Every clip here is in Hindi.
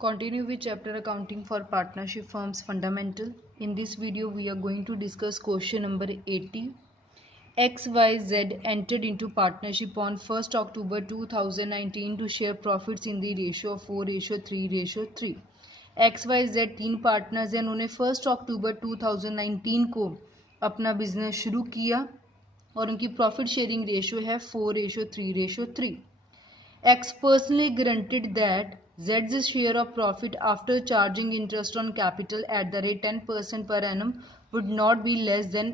Continue with chapter accounting for partnership firms fundamental. In this video we are going to discuss question number 80. XYZ entered into partnership on 1st October 2019 to share profits in the ratio of 4:3:3. XYZ तीन पार्टनर्स हैं, उन्होंने 1 अक्टूबर 2019 को अपना बिजनेस शुरू किया और उनकी प्रॉफिट शेयरिंग रेशियो है 4:3:3. X personally guaranteed that Z's share of profit after charging interest on capital at the rate 10% per annum would not be less than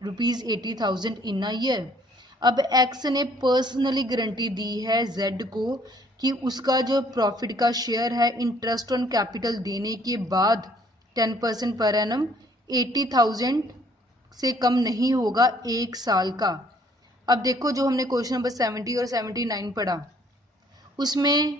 rupees 80,000 in a year. अब X ने पर्सनली गारंटी दी है Z को कि उसका जो प्रॉफिट का शेयर है इंटरेस्ट ऑन कैपिटल देने के बाद 10% पर एनम 80,000 से कम नहीं होगा एक साल का. अब देखो, जो हमने क्वेश्चन नंबर 70 और 79 पढ़ा उसमें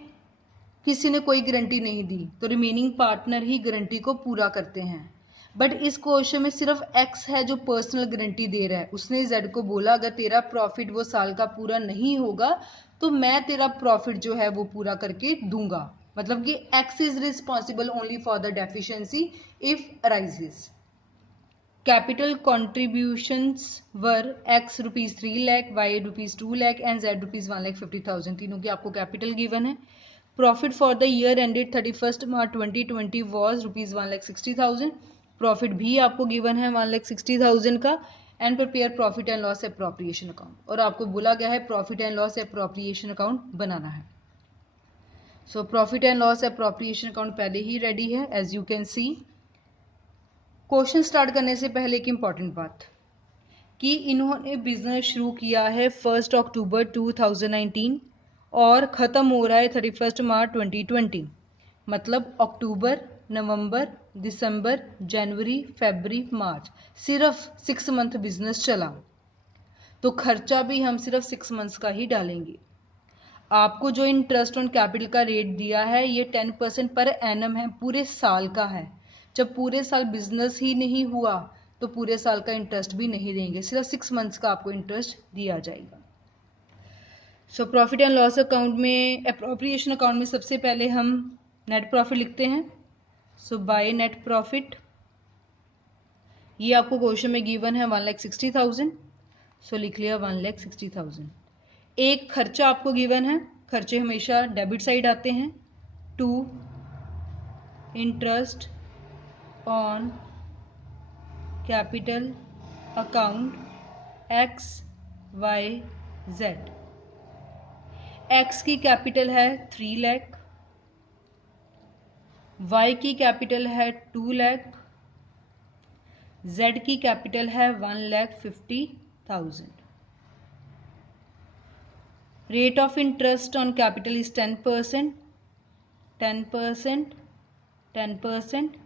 किसी ने कोई गारंटी नहीं दी, तो रिमेनिंग पार्टनर ही गारंटी को पूरा करते हैं. बट इस क्वेश्चन में सिर्फ एक्स है जो पर्सनल गारंटी दे रहा है. उसने जेड को बोला अगर तेरा प्रॉफिट वो साल का पूरा नहीं होगा तो मैं तेरा प्रॉफिट जो है वो पूरा करके दूंगा. मतलब कि X is responsible only for the deficiency if arises. Capital contributions were X ₹3 lakh, Y ₹2 lakh and Z ₹1,50,000. तीनों की आपको कैपिटल गिवन है. Profit for the year ended 31 March 2020 was ₹1,60,000. Profit भी आपको गिवन है 1,60,000 का. And prepare profit and loss appropriation account, और आपको बोला गया है profit and loss appropriation account बनाना है. So profit and loss appropriation account पहले ही रेडी है as you can see. Question start करने से पहले एक इम्पॉर्टेंट बात कि इन्होंने बिजनेस शुरू किया है 1 अक्टूबर 2019 और ख़त्म हो रहा है 31 मार्च 2020. मतलब अक्टूबर, नवंबर, दिसंबर, जनवरी, फरवरी, मार्च, सिर्फ 6 मंथ बिजनेस चला. तो खर्चा भी हम सिर्फ 6 मंथ्स का ही डालेंगे. आपको जो इंटरेस्ट ऑन कैपिटल का रेट दिया है ये 10% पर एनम है, पूरे साल का है. जब पूरे साल बिजनेस ही नहीं हुआ तो पूरे साल का इंटरेस्ट भी नहीं देंगे, सिर्फ 6 मंथ्स का आपको इंटरेस्ट दिया जाएगा. सो प्रॉफिट एंड लॉस अकाउंट में, एप्रोप्रिएशन अकाउंट में सबसे पहले हम नेट प्रॉफिट लिखते हैं. सो बाय नेट प्रॉफिट, ये आपको क्वेश्चन में गिवन है 1,60,000. सो लिख लिया 1,60,000. एक खर्चा आपको गिवन है, खर्चे हमेशा डेबिट साइड आते हैं. To interest on capital account X Y Z. X की कैपिटल है 3 लाख, वाई की कैपिटल है 2 लाख, जेड की कैपिटल है 1,50,000. Rate of interest on capital is 10%, 10%, 10%.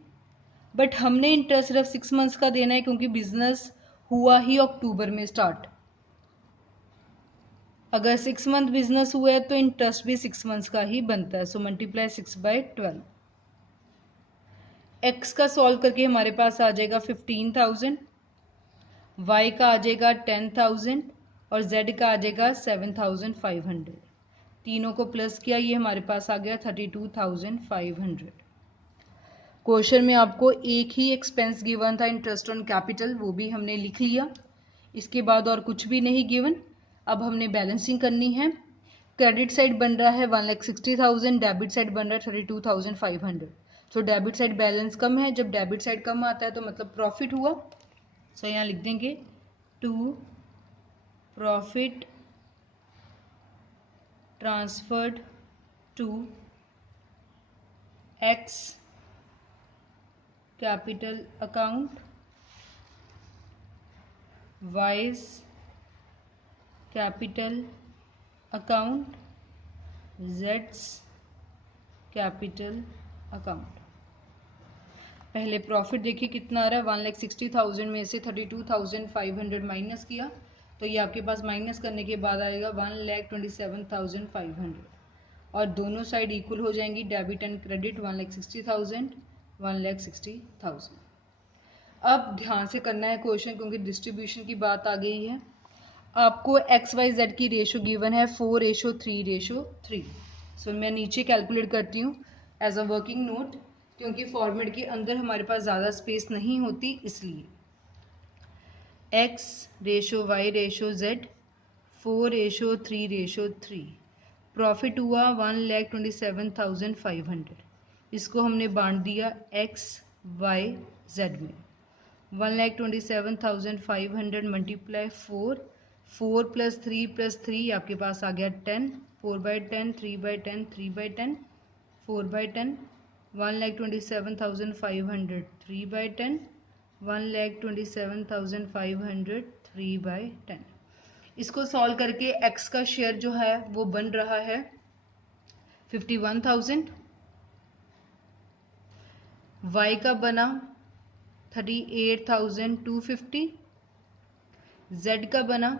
But हमने इंटरेस्ट सिर्फ 6 मंथ्स का देना है क्योंकि बिजनेस हुआ ही अक्टूबर में स्टार्ट. अगर 6 मंथ बिजनेस हुआ है तो इंटरेस्ट भी 6 मंथ्स का ही बनता है. So multiply 6/12. एक्स का सॉल्व करके हमारे पास आ जाएगा 15,000, वाई का आ जाएगा 10,000 और जेड का आ जाएगा 7,500. तीनों को प्लस किया, ये हमारे पास आ गया 32,500. क्वेश्चन में आपको एक ही एक्सपेंस गिवन था, इंटरेस्ट ऑन कैपिटल, वो भी हमने लिख लिया. इसके बाद और कुछ भी नहीं गिवन. अब हमने बैलेंसिंग करनी है. क्रेडिट साइड बन रहा है 1,60,000, डेबिट साइड बन रहा है 32,500. तो डेबिट साइड बैलेंस कम है. जब डेबिट साइड कम आता है तो मतलब प्रॉफिट हुआ. सो यहाँ लिख देंगे to profit transferred to X capital account, Y's capital account, जेड्स कैपिटल अकाउंट. पहले प्रॉफिट देखिए कितना आ रहा है. 1,60,000 में से 32,500 माइनस किया तो ये आपके पास माइनस करने के बाद आएगा 1,27,500 और दोनों साइड इक्वल हो जाएंगी. Debit and credit 1,60,000, 1,60,000. अब ध्यान से करना है क्वेश्चन क्योंकि डिस्ट्रीब्यूशन की बात आ गई है. आपको एक्स वाई जेड की रेशो गिवन है 4:3:3. सो मैं नीचे कैलकुलेट करती हूँ. एज अ वर्किंग नोट, क्योंकि फॉर्मेट के अंदर हमारे पास ज़्यादा स्पेस नहीं होती इसलिए। x ratio y ratio z 4:3:3। Profit हुआ 1,27,500। इसको हमने बांट दिया x y z में। 1,27,500 मल्टीप्लाई 4, 4 + 3 + 3 आपके पास आ गया 10, 4/10, 3/10, 3/10, 4/10, 1,27,500 3/10, 1,27,500 3/10। इसको सॉल्व करके x का शेयर जो है वो बन रहा है 51,000, y का बना 38,250, z का बना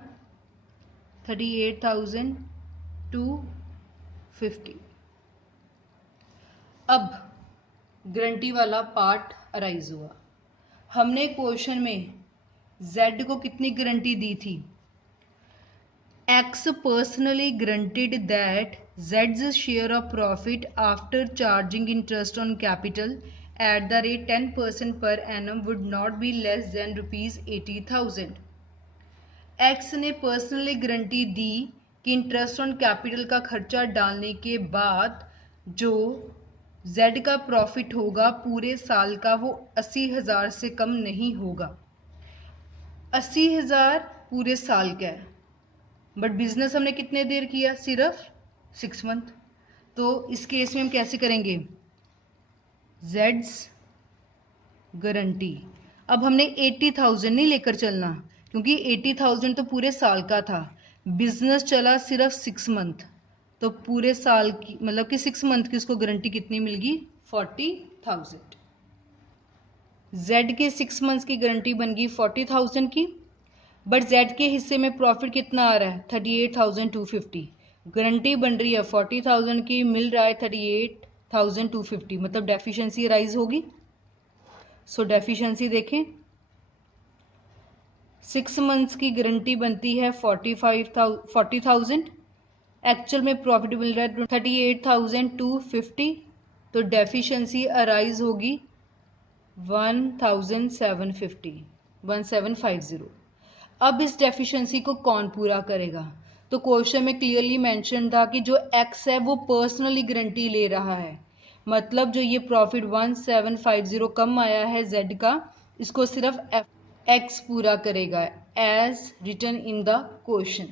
38,250। अब गारंटी वाला पार्ट अराइज हुआ। हमने क्वेश्चन में z को कितनी गारंटी दी थी? X personally guaranteed that Z's share of profit after charging interest on capital at the rate 10% per annum would not be less than rupees 80,000। X ने पर्सनली गारंटी दी कि इंटरेस्ट ऑन कैपिटल का खर्चा डालने के बाद जो Z का प्रॉफिट होगा पूरे साल का वो 80,000 से कम नहीं होगा। 80,000 पूरे साल का है, बट बिजनेस हमने कितने देर किया? सिर्फ 6 मंथ। तो इस केस में हम कैसे करेंगे? Z's guarantee. अब हमने 80,000 नहीं लेकर चलना, क्योंकि 80,000 तो पूरे साल का था, बिजनेस चला सिर्फ 6 मंथ, तो पूरे साल की मतलब कि 6 मंथ की उसको गारंटी कितनी मिल गई? 40,000। Z के 6 मंथ्स की गारंटी बन गई 40,000 की, बट Z के हिस्से में प्रॉफिट कितना आ रहा है? 38,250। गारंटी बन रही है 40,000 की, मिल रहा है 38,250, मतलब डेफिशिएंसी राइज होगी। सो डेफिशिएंसी देखें, 6 मंथ्स की गारंटी बनती है 40,000, एक्चुअल में प्रॉफिट मिल रहा है 38,250, तो डेफिशिएंसी अराइज होगी 1750। अब इस डेफिशिएंसी को कौन पूरा करेगा? तो क्वेश्चन में क्लियरली मेंशन था कि जो x है वो पर्सनली गारंटी ले रहा है, मतलब जो ये प्रॉफिट 1750 कम आया है z का, इसको सिर्फ x पूरा करेगा as written in the question.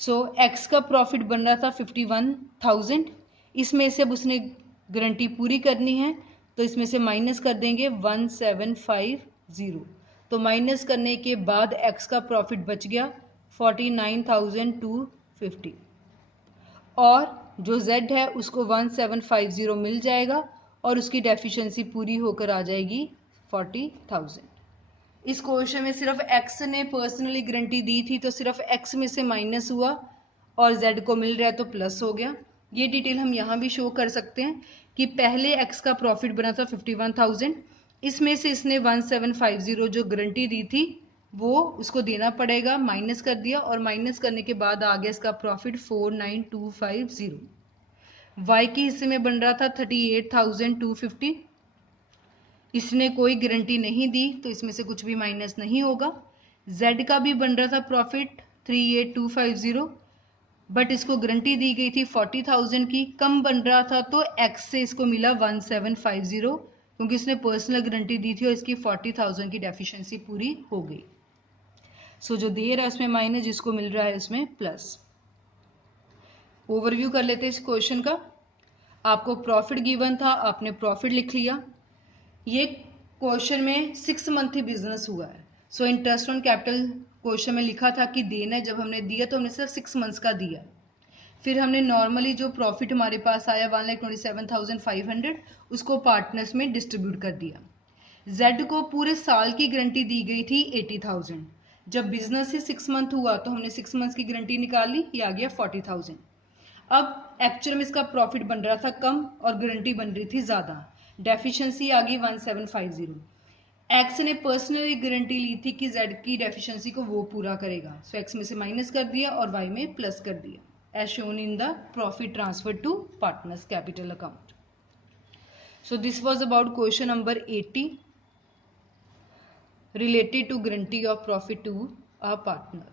So x का प्रॉफिट बन रहा था 51,000, इसमें से अब उसने गारंटी पूरी करनी है, तो इसमें से माइनस कर देंगे 1750, तो माइनस करने के बाद x का प्रॉफिट बच गया 49,250, और जो z है उसको 1750 मिल जाएगा और उसकी डेफिशिएंसी पूरी होकर आ जाएगी 40,000। इस क्वेश्चन में सिर्फ x ने पर्सनली गारंटी दी थी, तो सिर्फ x में से माइनस हुआ और z को मिल रहा है तो प्लस हो गया। ये डिटेल हम यहाँ भी शो कर सकते हैं कि पहले x का प्रॉफिट बना था 51,000, इसमें से इसने 1750 जो गारंटी दी थी वो उसको देना पड़ेगा, माइनस कर दिया, और माइनस करने के बाद आ गया इसका प्रॉफिट 49,250। y के हिस्से में बन रहा था 38,250, इसने कोई गारंटी नहीं दी तो इसमें से कुछ भी माइनस नहीं होगा। z का भी बन रहा था प्रॉफिट 38,250, बट इसको गारंटी दी गई थी 40,000 की, कम बन रहा था तो x से इसको मिला 1750, क्योंकि इसने पर्सनल गारंटी दी थी और इसकी 40,000 की डेफिशिएंसी पूरी हो गई। सो जो दे रहा है उसमें माइनस, जिसको मिल रहा है उसमें प्लस। ओवरव्यू कर लेते हैं इस क्वेश्चन का। आपको प्रॉफिट गिवन था, आपने प्रॉफिट लिख लिया। ये क्वेश्चन में 6 मंथ ही बिजनेस हुआ है, so interest on capital question में लिखा था कि देना है, जब हमने दिया तो हमने सिर्फ 6 मंथ्स का दिया। फिर हमने नॉर्मली जो प्रॉफिट हमारे पास आया 1,27,500 उसको पार्टनर्स में डिस्ट्रीब्यूट कर दिया। Z को पूरे साल की गारंटी दी गई थी 80,000, जब बिजनेस ही 6 मंथ हुआ तो हमने 6 मंथ्स की गारंटी निकाली, ये आ गया 40,000। अब एक्चुअल में इसका प्रॉफिट बन रहा था कम और गारंटी बन रही थी ज़्यादा, डेफिशिएंसी आ गई 1750। एक्स ने पर्सनली गारंटी ली थी कि जेड की डेफिशिएंसी को वो पूरा करेगा, सो एक्स में से माइनस कर दिया और वाई में प्लस कर दिया, as shown in the profit transfer to partners capital account. So this was about question number 80 related to guarantee of profit to a partner.